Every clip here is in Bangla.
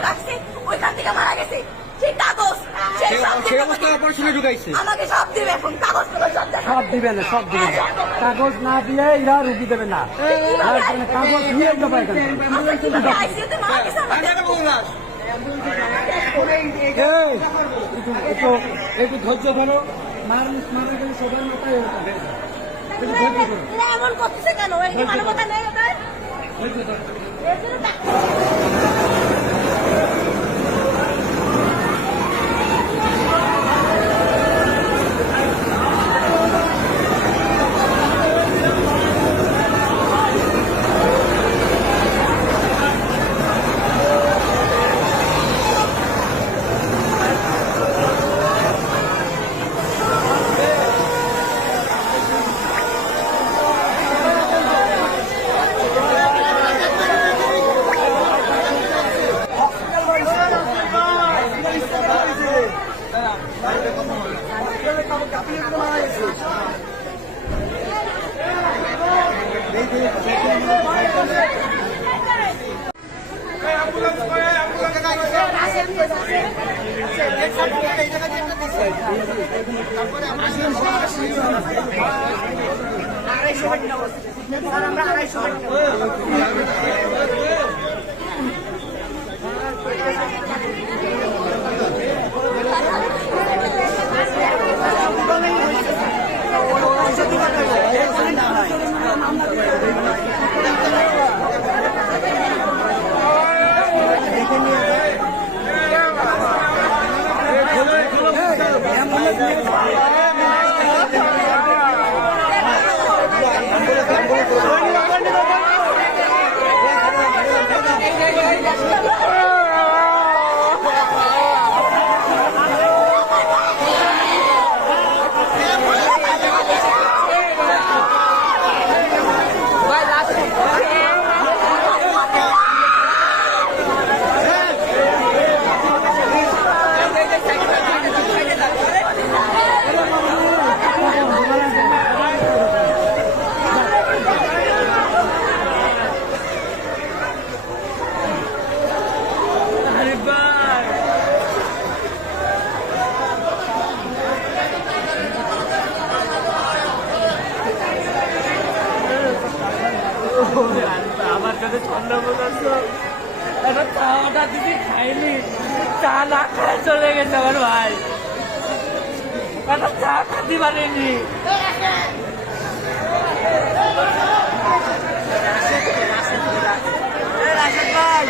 রাখছি ওইখান থেকে মারা গেছে সেই কাগজ আমাকে সব দিবে এখন কাগজ সব দিবে না সব দিবে না কাগজ না দিয়ে এরা রুগী দেবে না কাগজ নিয়ে দেবে একটু ধৈর্য ধরো মারা গেলে সবার মাথায় এমন করতেছে কেন মানবতা নেই ওদের আমার কাছে ঠান্ডা বোঝাচ্ছ একটা খাওয়াটা দিদি খাইনি চা না খায় চলে গেছে আমার ভাই একটা চা খাতে পারিনি রাশেদ ভাই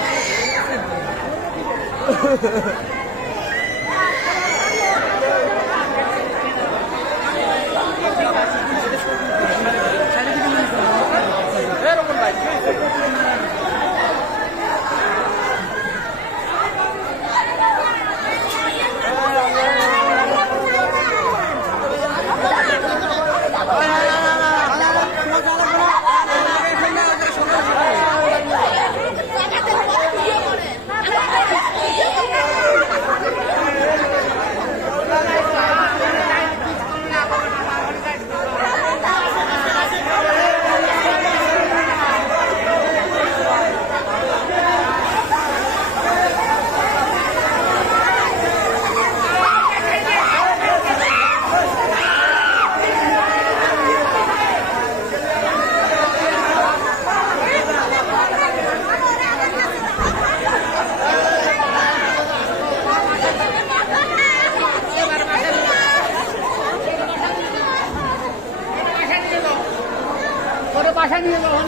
বাসা নিয়ে যাও